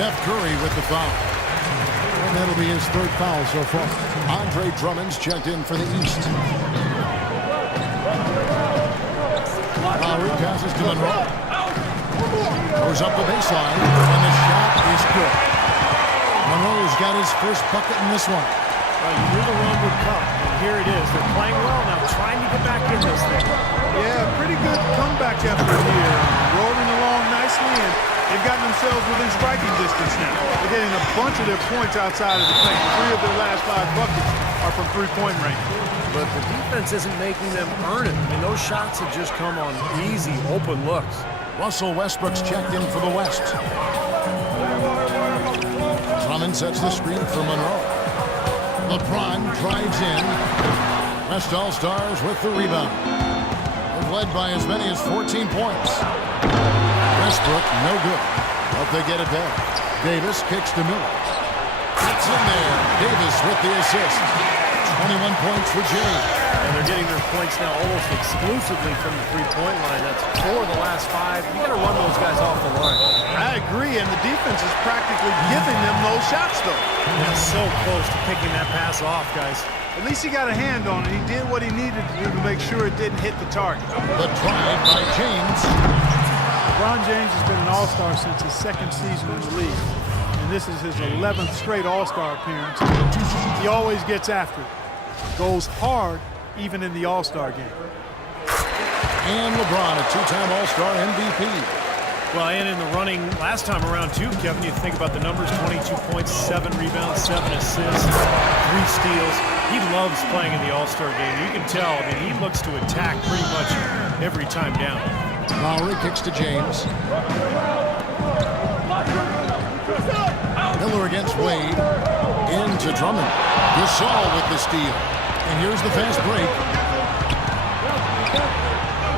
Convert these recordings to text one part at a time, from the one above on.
Steph Curry with the foul. And that'll be his third foul so far. Andre Drummond's checked in for the East. Lowry passes to Monroe. Goes up the baseline, and the shot is good. Monroe's got his first bucket in this one. Well, you knew the run would come, and here it is. They're playing well now, trying to get back in this thing. Yeah, pretty good comeback effort here. Rolling along nicely, and they've gotten themselves within striking distance now. They're getting a bunch of their points outside of the paint. 3 of their last 5 buckets are from three-point range. But the defense isn't making them earn it. I mean, those shots have just come on easy, open looks. Russell Westbrook's checked in for the West. Drummond sets the screen for Monroe. LeBron drives in. West All-Stars with the rebound. They've led by as many as 14 points. Westbrook, no good. Hope they get it back. Davis kicks to Miller. It's in there. Davis with the assist. 21 points for James. And they're getting their points now almost exclusively from the three-point line. That's 4 of the last 5. You got to run those guys off the line. I agree, and the defense is practically giving them those shots, though. Yeah, so close to picking that pass off, guys. At least he got a hand on it. He did what he needed to do to make sure it didn't hit the target. The drive by James. LeBron James has been an All-Star since his 2nd season in the league. And this is his 11th straight All-Star appearance. He always gets after it. Goes hard, even in the All-Star game. And LeBron, a 2-time All-Star MVP. Well, and in the running last time around, too, Kevin, you think about the numbers, 22 points, 7 rebounds, 7 assists, 3 steals. He loves playing in the All-Star game. You can tell, I mean, he looks to attack pretty much every time down. Lowry kicks to James. Miller against Wade. Into Drummond. Gasol with the steal. And here's the fast break.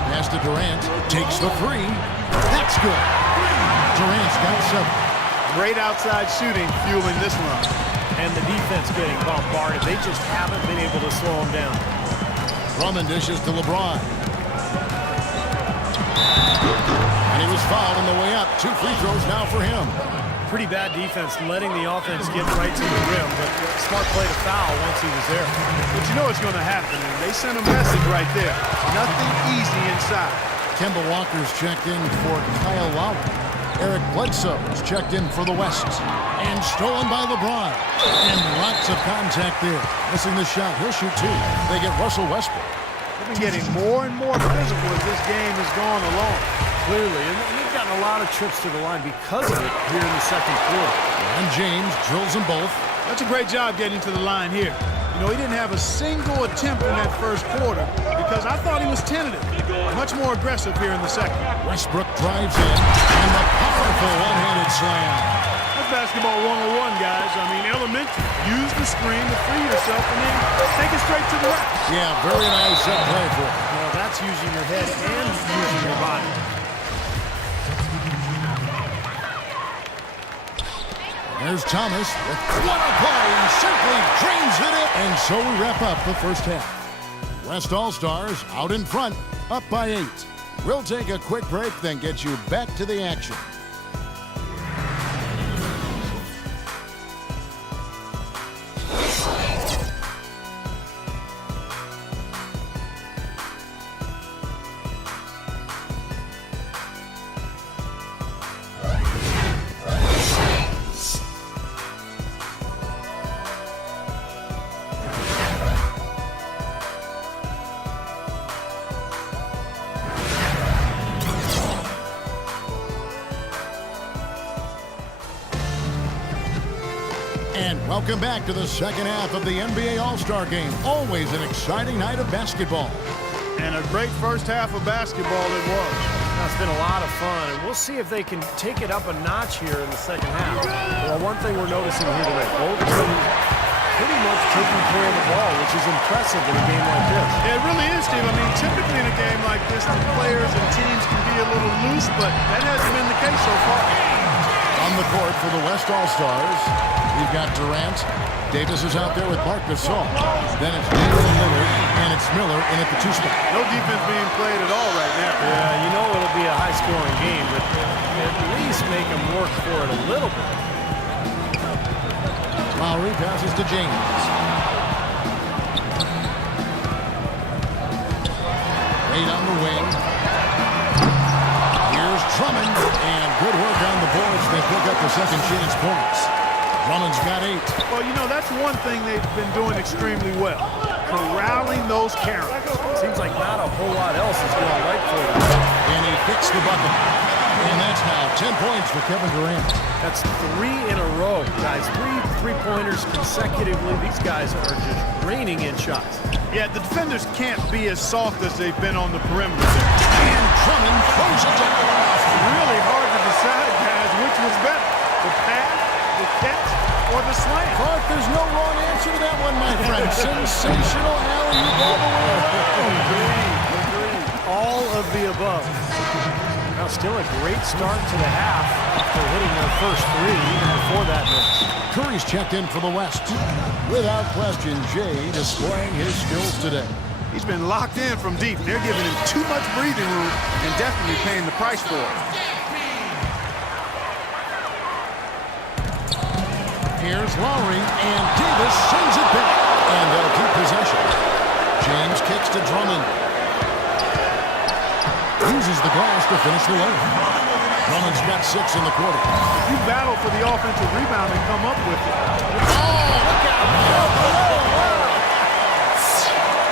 Pass to Durant. Takes the 3. That's good. Durant's got 7. Great outside shooting fueling this run. And the defense getting bombarded. They just haven't been able to slow him down. Drummond dishes to LeBron. And he was fouled on the way up. 2 free throws now for him. Pretty bad defense letting the offense get right to the rim, but smart play to foul once he was there. But you know what's going to happen, and they sent a message right there. Nothing easy inside. Kemba Walker's checked in for Kyle Lowry. Eric Bledsoe is checked in for the West. And stolen by LeBron. And lots of contact there. Missing the shot. He'll shoot 2. They get Russell Westbrook. They've been getting more and more physical as this game has gone along. Clearly, and they've gotten a lot of trips to the line because of it here in the second quarter. And James drills them both. That's a great job getting to the line here. You know, he didn't have a single attempt in that first quarter because I thought he was tentative. Much more aggressive here in the second. Westbrook drives in, and the powerful one-handed slam. That's basketball 101, guys. I mean, elementary. Use the screen to free yourself and then take it straight to the rack. Yeah, very nice play for it. Well, that's using your head and using your body. There's Thomas. What a play! He simply drains it in. And so we wrap up the first half. West All-Stars out in front, up by 8. We'll take a quick break, then get you back to the action. And welcome back to the second half of the NBA All-Star Game. Always an exciting night of basketball. And a great first half of basketball it was. It's been a lot of fun, and we'll see if they can take it up a notch here in the second half. Well, one thing we're noticing here tonight, both teams pretty much taking care of the ball, which is impressive in a game like this. Yeah, it really is, Steve. I mean, typically in a game like this, the players and teams can be a little loose, but that hasn't been the case so far. On the court for the West All-Stars, we've got Durant. Davis is out there with Marc Gasol. Then it's James Lillard, and it's Miller in at the 2 spot. No defense being played at all right now. Yeah, you know it'll be a high-scoring game, but at least make them work for it a little bit. Lowry passes to James. Wade on the wing. Here's Drummond, and good work on the boards. They pick up the second chance points. Drummond's got 8. Well, you know, that's one thing they've been doing extremely well. Corralling those carries. Seems like not a whole lot else is going right for them. And he hits the bucket. And that's now 10 points for Kevin Durant. That's 3 in a row, guys. 3 three-pointers consecutively. These guys are just raining in shots. Yeah, the defenders can't be as soft as they've been on the perimeter. And Drummond throws it down. Really hard to decide, guys, which was better. The pass, the catch, or the slam. Clark, there's no wrong answer to that one, my friend. Sensational alley-oop all the way around. Agreed. All of the above. Now still a great start to the half after hitting their first 3 even before that miss. Curry's checked in for the West. Without question, Jay displaying his skills today. He's been locked in from deep. They're giving him too much breathing room and definitely paying the price for it. Here's Lowry, and Davis sends it back. And they'll keep possession. James kicks to Drummond. Uses the glass to finish the lane. Drummond's got 6 in the quarter. You battle for the offensive rebound and come up with it. Oh, look out.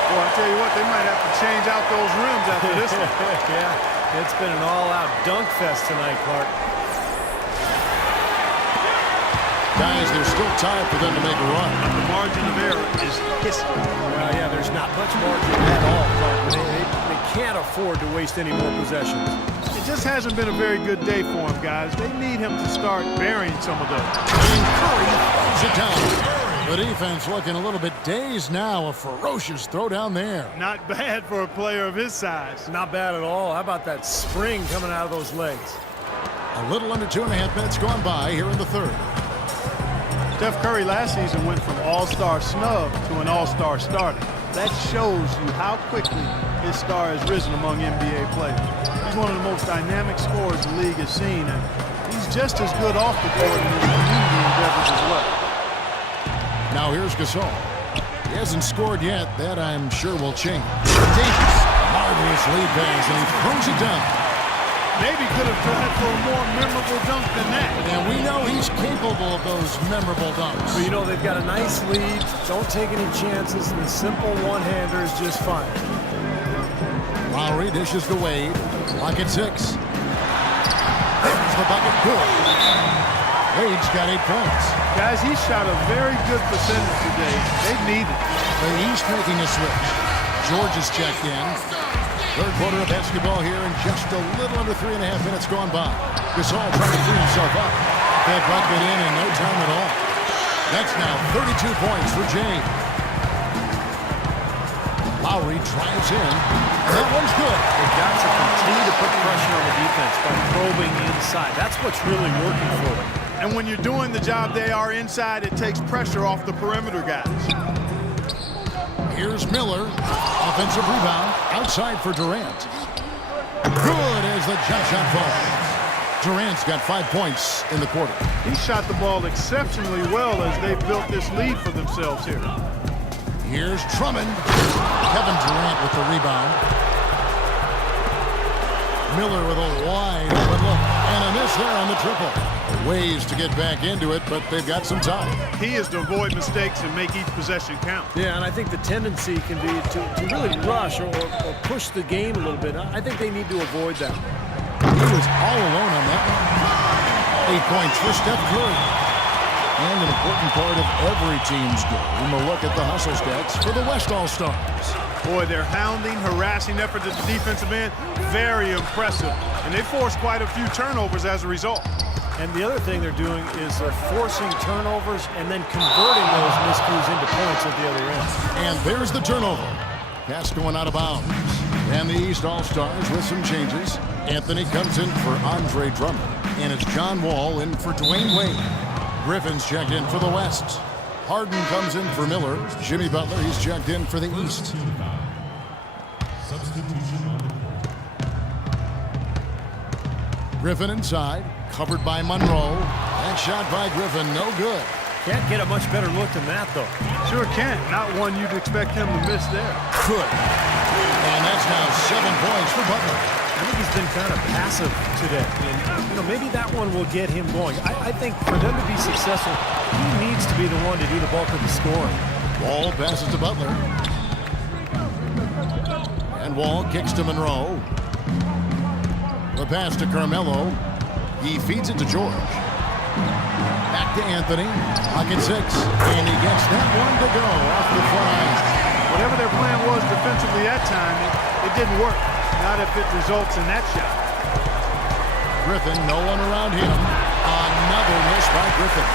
Boy, I tell you what, they might have to change out those rims after this one. Yeah, it's been an all-out dunk fest tonight, Clark. Guys, there's still time for them to make a run. The margin of error is history. Yeah, there's not much margin at all, Clark. They can't afford to waste any more possessions. It just hasn't been a very good day for him, guys. They need him to start burying some of those. And Curry throws it down. The defense looking a little bit dazed now. A ferocious throw down there. Not bad for a player of his size. Not bad at all. How about that spring coming out of those legs? A little under 2.5 minutes gone by here in the third. Steph Curry last season went from all-star snub to an all-star starter. That shows you how quickly his star has risen among NBA players. He's one of the most dynamic scorers the league has seen, and he's just as good off the court in his community endeavors as well. Now here's Gasol. He hasn't scored yet. That, I'm sure, will change. Davis, marvelous lead pass, and he throws it down. Maybe could have tried for a more memorable dunk than that. And we know he's capable of those memorable dunks. But you know, they've got a nice lead. Don't take any chances. The simple one-hander is just fine. Lowry dishes to Wade. Clock at 6. There's the bucket. Good. Wade's got 8 points. Guys, he shot a very good percentage today. They need it. The East making a switch. George is checked in. Third quarter of basketball here, and just a little under 3.5 minutes gone by. Gasol trying to free himself up. That bucket in no time at all. That's now 32 points for James. Lowry drives in, and that one's good. They've got to continue to put pressure on the defense by probing inside. That's what's really working for them. And when you're doing the job they are inside, it takes pressure off the perimeter guys. Here's Miller. Offensive rebound. Outside for Durant. Good as the jump shot falls. Durant's got 5 points in the quarter. He shot the ball exceptionally well as they built this lead for themselves here. Here's Drummond. Kevin Durant with the rebound. Miller with a wide open look. And a miss there on the triple. Ways to get back into it, but they've got some time. He is to avoid mistakes and make each possession count. Yeah, and I think the tendency can be to really rush or push the game a little bit. I think they need to avoid that. He was all alone on that one. 8 points for Steph Curry. And an important part of every team's game, a look at the hustle stats for the West All-Stars. Boy, their hounding, harassing effort at the defensive end, very impressive. And they forced quite a few turnovers as a result. And the other thing they're doing is they're forcing turnovers and then converting those miscues into points at the other end. And there's the turnover. Pass going out of bounds. And the East All-Stars with some changes. Anthony comes in for Andre Drummond. And it's John Wall in for Dwayne Wade. Griffin's checked in for the West. Harden comes in for Miller. Jimmy Butler, he's checked in for the East. Griffin inside, covered by Monroe. That shot by Griffin, no good. Can't get a much better look than that, though. Sure can. Not one you'd expect him to miss there. Good. And that's now 7 points for Butler. I think he's been kind of passive today. And, maybe that one will get him going. I think for them to be successful, he needs to be the one to do the bulk of the scoring. Wall passes to Butler. And Wall kicks to Monroe. The pass to Carmelo. He feeds it to George. Back to Anthony. Pocket 6. And he gets that one to go off the fly. Whatever their plan was defensively that time, it didn't work. Not if it results in that shot. Griffin, no one around him. Another miss by Griffin.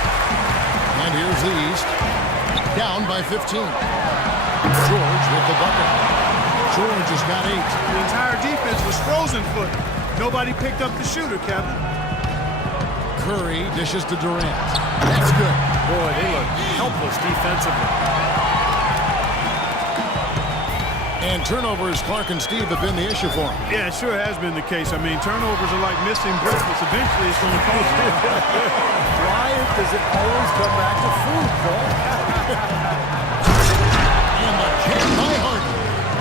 And here's the East. Down by 15. George with the bucket. George has got 8. The entire defense was frozen footed. Nobody picked up the shooter, Kevin. Curry dishes to Durant. That's good. Boy, they look helpless defensively. And turnovers, Clark and Steve have been the issue for him. Yeah, it sure has been the case. I mean, turnovers are like missing breakfast. Eventually, it's going to cost you. Why does it always come back to food, Paul? And the kick by Harden.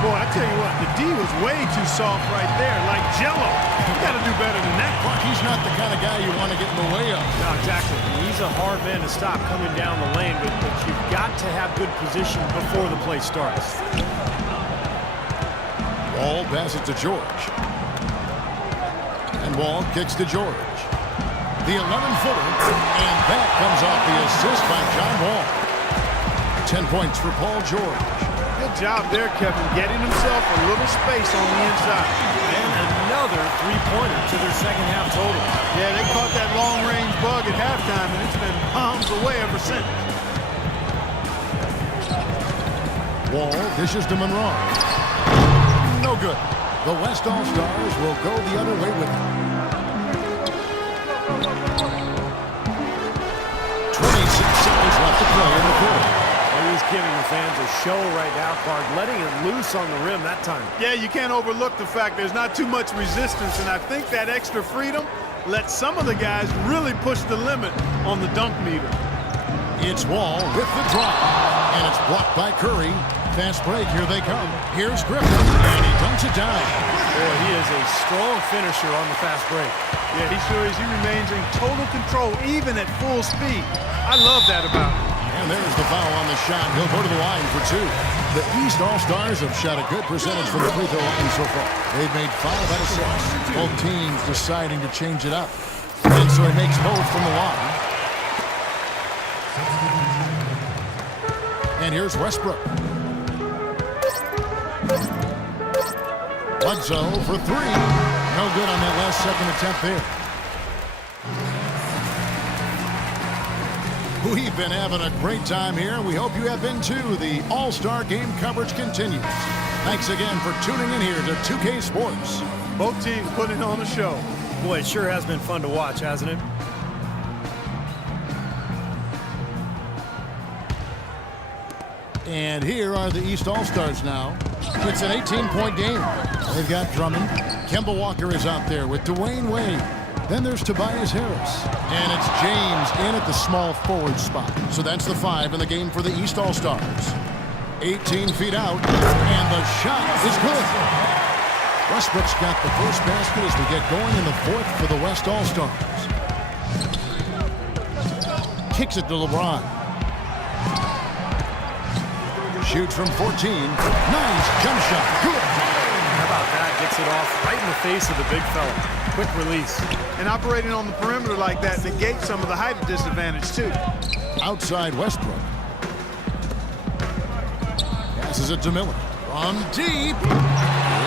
Boy, I tell you what, the D was way too soft right there, like Jell-O. You got to do better than that. Clark, he's not the kind of guy you want to get in the way of. No, exactly. He's a hard man to stop coming down the lane, but you've got to have good position before the play starts. Wall passes to George. And Wall kicks to George. The 11-footer, and that comes off the assist by John Wall. 10 points for Paul George. Good job there, Kevin, getting himself a little space on the inside. And another three-pointer to their second half total. Yeah, they caught that long-range bug at halftime, and it's been bombs away ever since. Wall dishes to Monroe. No good. The West All-Stars will go the other way with it. 26 seconds left to play in the fourth. Well, he's giving the fans a show right now, Clark, letting it loose on the rim that time. Yeah, you can't overlook the fact there's not too much resistance, and I think that extra freedom lets some of the guys really push the limit on the dunk meter. It's Wall with the drop, and it's blocked by Curry. Fast break, here they come. Here's Griffin, and he dunks it down. Boy, he is a strong finisher on the fast break. Yeah, he sure is. He remains in total control, even at full speed. I love that about him. And there's the foul on the shot. He'll go to the line for 2. The East All-Stars have shot a good percentage from the free throw line so far. They've made 5 out of 6. Both teams deciding to change it up. And so he makes both from the line. And here's Westbrook. Bledsoe for 3. No good on that last second attempt there. We've been having a great time here. We hope you have been too. The All-Star Game coverage continues. Thanks again for tuning in here to 2K Sports. Both teams putting on a show. Boy, it sure has been fun to watch, hasn't it? And here are the East All-Stars now. It's an 18-point game. They've got Drummond. Kemba Walker is out there with Dwayne Wade. Then there's Tobias Harris. And it's James in at the small forward spot. So that's the 5 in the game for the East All-Stars. 18 feet out, and the shot is good. Westbrook's got the first basket as we get going in the fourth for the West All-Stars. Kicks it to LeBron. Shoots from 14. Nice jump shot. Good. How about that? Gets it off right in the face of the big fella. Quick release. And operating on the perimeter like that negates some of the height disadvantage, too. Outside Westbrook. Passes it to Miller. From deep.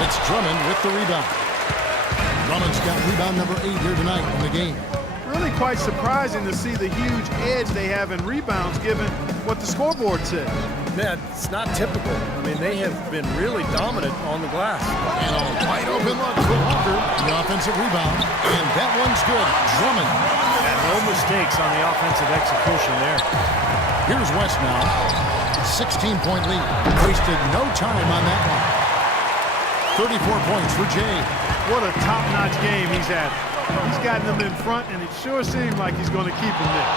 It's Drummond with the rebound. Drummond's got rebound number 8 here tonight in the game. Really quite surprising to see the huge edge they have in rebounds given what the scoreboard says. Man, it's not typical. I mean, they have been really dominant on the glass. And a wide open look for Walker. The offensive rebound. And that one's good. Drummond. And no mistakes on the offensive execution there. Here's West now. 16-point lead. Wasted no time on that one. 34 points for Jay. What a top-notch game he's had. He's gotten them in front, and it sure seems like he's going to keep them there.